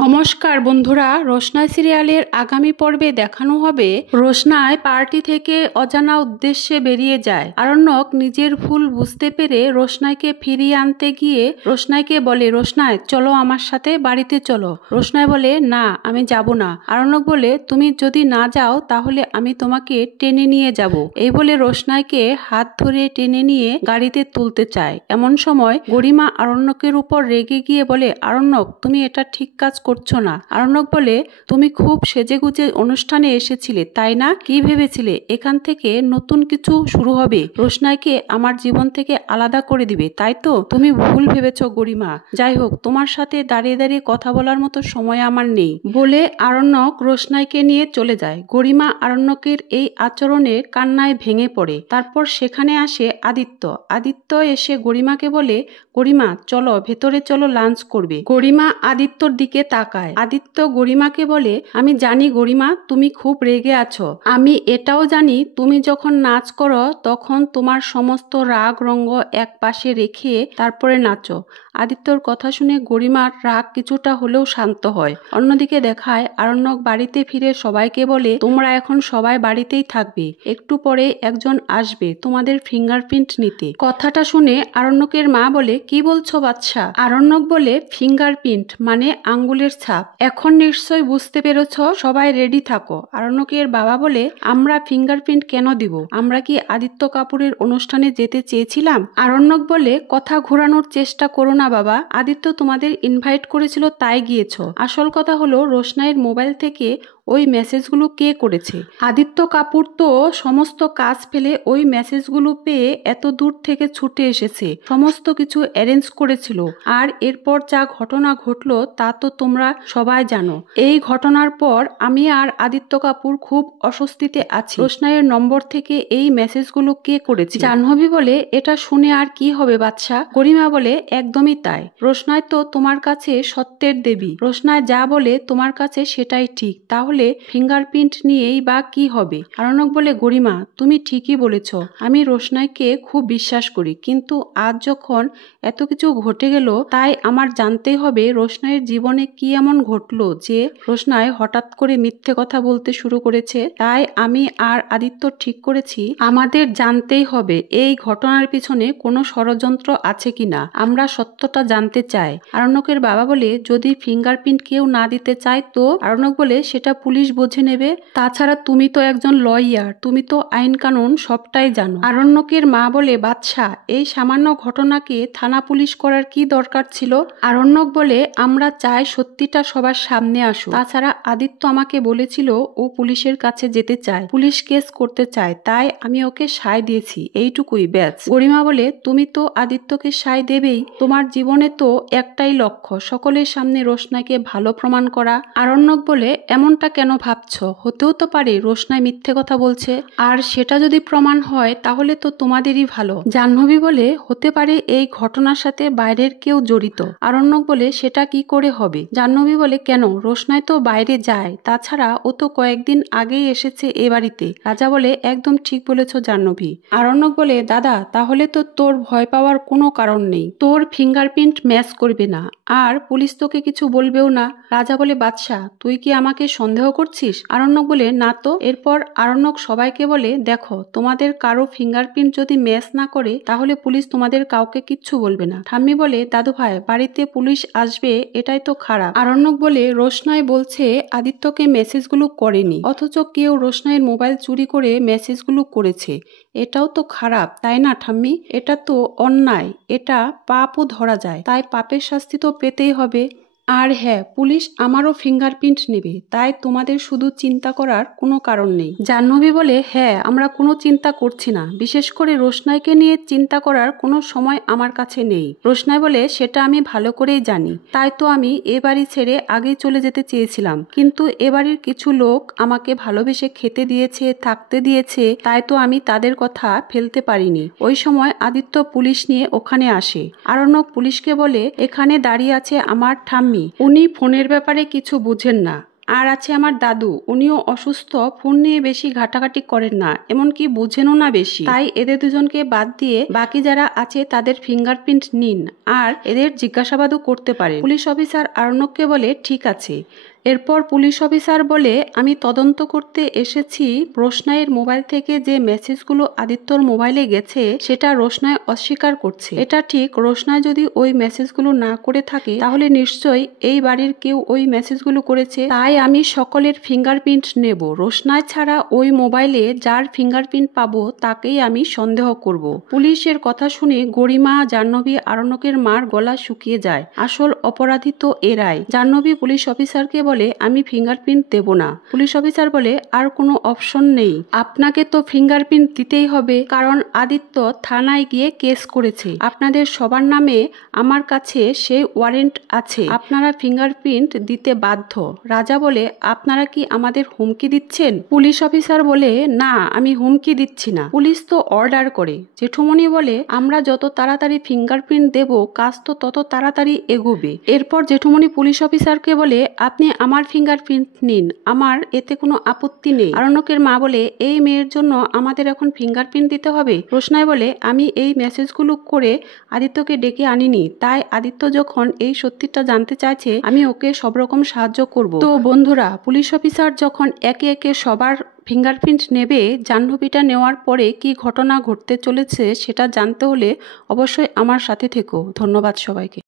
নমস্কার বন্ধুরা, রোশনাই সিরিয়ালের আগামী পর্বে দেখানো হবে রোশনাই পার্টি থেকে অজানা উদ্দেশ্যে বেরিয়ে যায়। আরণ্যক নিজের ভুল বুঝতে পেরে রোশনাইকে ফিরিয়ে আনতে গিয়ে রোশনাইকে বলে, রোশনাই চলো আমার সাথে বাড়িতে চলো। রোশনাই বলে, না আমি যাব না। আরণ্যক বলে, তুমি যদি না যাও তাহলে আমি তোমাকে টেনে নিয়ে যাব। এই বলে রোশনাইকে হাত ধরে টেনে নিয়ে গাড়িতে তুলতে চায়। এমন সময় গরিমা আরণ্যকের উপর রেগে গিয়ে বলে, আরণ্যক তুমি এটা ঠিক কাজ করছো না। আরণ্যক বলে, তুমি খুব সেজেগুজে অনুষ্ঠানে এসেছিলে তাই না? কি ভেবেছিলে এখান থেকে নতুন কিছু শুরু হবে, রোশনাইকে আমার জীবন থেকে আলাদা করে দিবে, তাই তো? তুমি ভুল ভেবেছো গরিমা। যাই হোক, তোমার সাথে দাঁড়িয়ে দাঁড়িয়ে কথা বলার মতো সময় আমার নেই বলে আরণ্যক রোশনাইকে নিয়ে চলে যায়। গরিমা আরণ্যকের এই আচরণে কান্নায় ভেঙে পড়ে। তারপর সেখানে আসে আদিত্য। আদিত্য এসে গরিমাকে বলে, গরিমা চলো ভেতরে চলো, লাঞ্চ করবে। গরিমা আদিত্যর দিকে তাকায়। আদিত্য গরিমাকে বলে, আমি জানি গরিমা তুমি খুব রেগে আছো। আমি এটাও জানি তুমি যখন নাচ করো তখন তোমার সমস্ত রাগ রঙ্গ এক পাশে রেখে তারপরে নাচো। আদিত্যর কথা শুনে গরিমার রাগ কিছুটা হলেও শান্ত হয়। অন্যদিকে দেখায় আরণ্যক বাড়িতে ফিরে সবাইকে বলে, তোমরা এখন সবাই বাড়িতেই থাকবে, একটু পরে একজন আসবে তোমাদের ফিঙ্গারপ্রিন্ট নিতে। কথাটা শুনে আরণ্যকের মা বলে, কি বলছো বাচ্চা? আরণ্যক বলে, ফিঙ্গারপ্রিন্ট মানে আঙ্গুলের ছাপ। এখন নিশ্চয় বুঝতে পেরেছ, সবাই রেডি থাকো। আরণ্যকের বাবা বলে, আমরা ফিঙ্গারপ্রিন্ট কেন দিব? আমরা কি আদিত্য কাপুরের অনুষ্ঠানে যেতে চেয়েছিলাম? আরণ্যক বলে, কথা ঘোরানোর চেষ্টা করো না বাবা, আদিত্য তোমাদের ইনভাইট করেছিল তাই গিয়েছো। আসল কথা হলো রোশনাইয়ের মোবাইল থেকে ওই মেসেজগুলো কে করেছে? আদিত্য কাপুর তো সমস্ত কাজ ফেলে ওই মেসেজগুলো পেয়ে এত দূর থেকে ছুটে এসেছে, সমস্ত কিছু অ্যারেঞ্জ করেছিল। আর এরপর যা ঘটনা ঘটলো তা তো তোমরা সবাই জানো। এই ঘটনার পর আমি আর আদিত্য কাপুর খুব অস্বস্তিতে আছি। রোশনাইয়ের নম্বর থেকে এই মেসেজগুলো কে করেছে? জাহ্নবী বলে, এটা শুনে আর কি হবে বাদশা? গরিমা বলে, একদমই তাই। রোশনাই তো তোমার কাছে সত্যের দেবী। রোশনাই যা বলে তোমার কাছে সেটাই ঠিক। তাহলে ফিঙ্গারপ্রিন্ট নিয়েই বা কি হবে? আরণ্যক বলে, গরিমা তুমি ঠিকই বলেছ, আমি রোশনাইকে খুব বিশ্বাস করি, কিন্তু আজ যখন এত কিছু ঘটে গেল তাই আমার জানতেই হবে রোশনাইয়ের জীবনে কি এমন ঘটলো যে রোশনাই হঠাৎ করে মিথ্যে কথা বলতে শুরু করেছে। তাই আমি আর আদিত্য ঠিক করেছি আমাদের জানতেই হবে এই ঘটনার পিছনে কোনো ষড়যন্ত্র আছে কিনা। আমরা সত্যটা জানতে চাই। আরণ্যকের বাবা বলে, যদি ফিঙ্গারপ্রিন্ট কেউ না দিতে চায় তো? আরণ্যক বলে, সেটা পুলিশ বুঝে নেবে। তাছাড়া তুমি তো একজন লয়ার, তুমি তো আইন কানুন সবটাই জানো। আরণ্যকের মা বলে, বাদশা এই সামান্য ঘটনাকে থানা পুলিশ করার কি দরকার ছিল? আরণ্যক বলে, আমরা চাই সত্যিটা সবার সামনে আসুক। তাছাড়া আদিত্য আমাকে বলেছিল ও পুলিশের কাছে যেতে চায়, পুলিশ কেস করতে চায়, তাই আমি ওকে সায় দিয়েছি, এইটুকুই ব্যাস। গরিমা বলে, তুমি তো আদিত্যকে সায় দেবেই, তোমার জীবনে তো একটাই লক্ষ্য, সকলের সামনে রোশনাইকে ভালো প্রমাণ করা। আরণ্যক বলে, এমনটা কেন ভাবছো? হতেও তো পারে রোশনাই মিথ্যে কথা বলছে, আর সেটা যদি প্রমাণ হয় তাহলে তো তোমাদেরই ভালো। জাহ্নবী বলে, হতে পারে এই ঘটনার সাথে বাইরের কেউ জড়িত। আরণ্যক বলে, সেটা কি করে হবে? জাহ্নবী বলে, কেন রোশনাই তো বাইরে যায়, তাছাড়া ও তো কয়েকদিন আগেই এসেছে এ বাড়িতে। রাজা বলে, একদম ঠিক বলেছ জাহ্নবী। আরণ্যক বলে, দাদা তাহলে তো তোর ভয় পাওয়ার কোনো কারণ নেই, তোর ফিঙ্গারপ্রিন্ট ম্যাচ করবে না, আর পুলিশ তোকে কিছু বলবেও না। রাজা বলে, বাদশা তুই কি আমাকে সন্দেহ করছিস? আরণ্যক বলে, না তো। এরপর আরণ্যক সবাইকে বলে, দেখো তোমাদের কারো ফিঙ্গারপ্রিন্ট যদি ম্যাচ না করে তাহলে পুলিশ তোমাদের কাউকে কিচ্ছু বলবে না। ঠাম্মি বলে, দাদু ভাই বাড়িতে পুলিশ আসবে এটাই তো খারাপ। আরণ্যক বলে, রোশনাই বলছে আদিত্যকে মেসেজগুলো করেনি, অথচ কেউ রোশনাইয়ের মোবাইল চুরি করে মেসেজগুলো করেছে, এটাও তো খারাপ তাই না ঠাম্মি? এটা তো অন্যায়, এটা পাপও ধরা যায়, তাই পাপের শাস্তি তো পেতেই হবে। আর হ্যাঁ, পুলিশ আমারও ফিঙ্গারপ্রিন্ট নেবে, তাই তোমাদের শুধু চিন্তা করার কোনো কারণ নেই। জাহ্নবী বলে, হ্যাঁ আমরা কোনো চিন্তা করছি না, বিশেষ করে রোশনাইকে নিয়ে চিন্তা করার কোনো সময় আমার কাছে নেই। রোশনাই বলে, সেটা আমি ভালো করেই জানি, তাই তো আমি এ বাড়ি ছেড়ে আগেই চলে যেতে চেয়েছিলাম, কিন্তু এ বাড়ির কিছু লোক আমাকে ভালোবেসে খেতে দিয়েছে, থাকতে দিয়েছে, তাই তো আমি তাদের কথা ফেলতে পারিনি। ওই সময় আদিত্য পুলিশ নিয়ে ওখানে আসে। আরণ্যক পুলিশকে বলে, এখানে দাঁড়িয়ে আছে আমার ঠাম্মি, উনি ফোনের ব্যাপারে কিছু বুঝেন না, আর আছে আমার দাদু, উনিও অসুস্থ, ফোন নিয়ে বেশি ঘাটাঘাটি করেন না, এমনকি বুঝেনও না বেশি। তাই এদের দুজনকে বাদ দিয়ে বাকি যারা আছে তাদের ফিঙ্গারপ্রিন্ট নিন আর এদের জিজ্ঞাসাবাদও করতে পারে। পুলিশ অফিসার আরণ্যককে বলে ঠিক আছে। এরপর পুলিশ অফিসার বলে আমি তদন্ত করতে এসেছি, রোশনাইয়ের মোবাইল থেকে যে মেসেজগুলো আদিত্যর মোবাইলে গেছে সেটা রোশনাই অস্বীকার করছে। এটা ঠিক, রোশনাই যদি ওই মেসেজগুলো না করে থাকে তাহলে নিশ্চয়ই এই বাড়ির কেউ ওই মেসেজগুলো করেছে। তাই আমি সকলের ফিঙ্গারপ্রিন্ট নেব, রোশনাই ছাড়া ওই মোবাইলে যার ফিঙ্গারপ্রিন্ট পাবো তাকেই আমি সন্দেহ করব। পুলিশের কথা শুনে গরিমা, জাহ্নবী, আরণ্যকের মার গলা শুকিয়ে যায়। আসল অপরাধী তো এরাই। জাহ্নবী পুলিশ অফিসারকে বলে আমি ফিঙ্গারপ্রিন্ট দেব না। পুলিশ অফিসার বলে আর কোনো অপশন নেই, আপনাকে তো ফিঙ্গারপ্রিন্ট দিতেই হবে, কারণ আদিত্য থানায় গিয়ে কেস করেছে। আপনাদের সবার নামে আমার কাছে সেই ওয়ারেন্ট আছে, আপনারা ফিঙ্গারপ্রিন্ট দিতে বাধ্য। রাজা বলে আপনারা কি আমাদের হুমকি দিচ্ছেন? পুলিশ অফিসার বলে না, আমি হুমকি দিচ্ছি না, পুলিশ তো অর্ডার করে। জেঠুমনি বলে আমরা যত তাড়াতাড়ি ফিঙ্গারপ্রিন্ট দেব কাজ তো তত তাড়াতাড়ি এগোবে। এরপর জেঠুমনি পুলিশ অফিসারকে বলে আপনি আমার ফিঙ্গারপ্রিন্ট নিন, আমার এতে কোনো আপত্তি নেই। আরণ্যকের মা বলে এই মেয়ের জন্য আমাদের এখন ফিঙ্গারপ্রিন্ট দিতে হবে? রোশনাই বলে আমি এই মেসেজগুলো করে আদিত্যকে ডেকে আনিনি, তাই আদিত্য যখন এই সত্যিটা জানতে চাইছে আমি ওকে সব রকম সাহায্য করব। তো বন্ধুরা, পুলিশ অফিসার যখন একে একে সবার ফিঙ্গারপ্রিন্ট নেবে, জাহ্নবীটা নেওয়ার পরে কি ঘটনা ঘটতে চলেছে সেটা জানতে হলে অবশ্যই আমার সাথে থেকো। ধন্যবাদ সবাইকে।